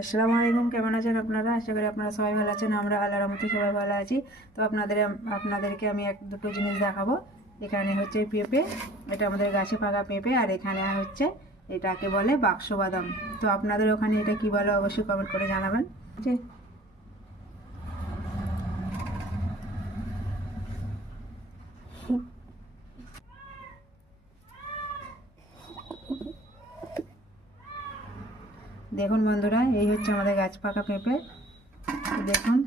আসসালামু আলাইকুম, কেমন আছেন আপনারা? আশা করি আপনারা সবাই ভালো আছেন। আমরা আল্লাহর রহমতে সবাই ভালো আছি। তো আপনাদেরকে আমি দুটো জিনিস দেখাবো। এখানে হচ্ছে পেঁপে, এটা আমাদের গাছে পাকা পেঁপে, আর এখানে হচ্ছে এটাকে বলে বাক্স বাদাম। তো আপনাদের ওখানে এটা কি বলে অবশ্যই কমেন্ট করে জানাবেন। ঠিক আছে? দেখুন বন্ধুরা, এই হচ্ছে আমাদের গাছ পাকা পেঁপে। দেখুন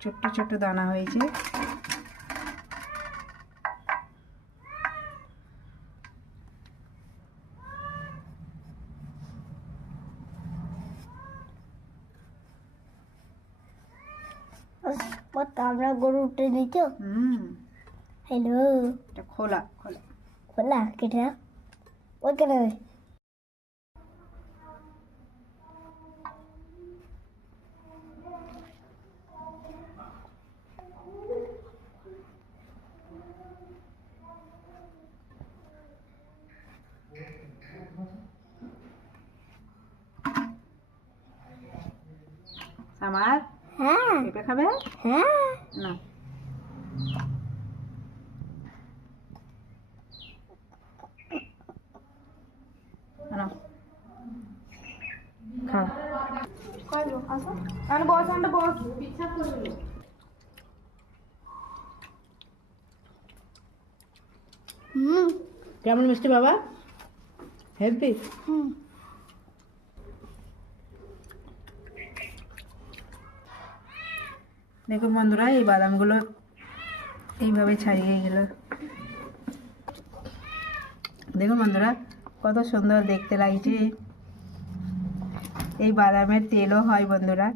ছোট্ট ছোট্ট দানা হয়েছে। আমরা গরু উঠে দিচ্ছ। হ্যালো, এটা খোলা খোলা খোলা কেটে ওই কেটে আমার হ্যাঁ পেঁপে খাবে হ্যাঁ না? না খাও। হুম কেমন মিষ্টি বাবা? হেলদি? হুম দেখুন বন্ধুরা, এই বাদামগুলো এইভাবে ছাড়িয়ে গেল। দেখুন বন্ধুরা, কত সুন্দর দেখতে লাগছে। এই বাদামের তেলও হয় বন্ধুরা।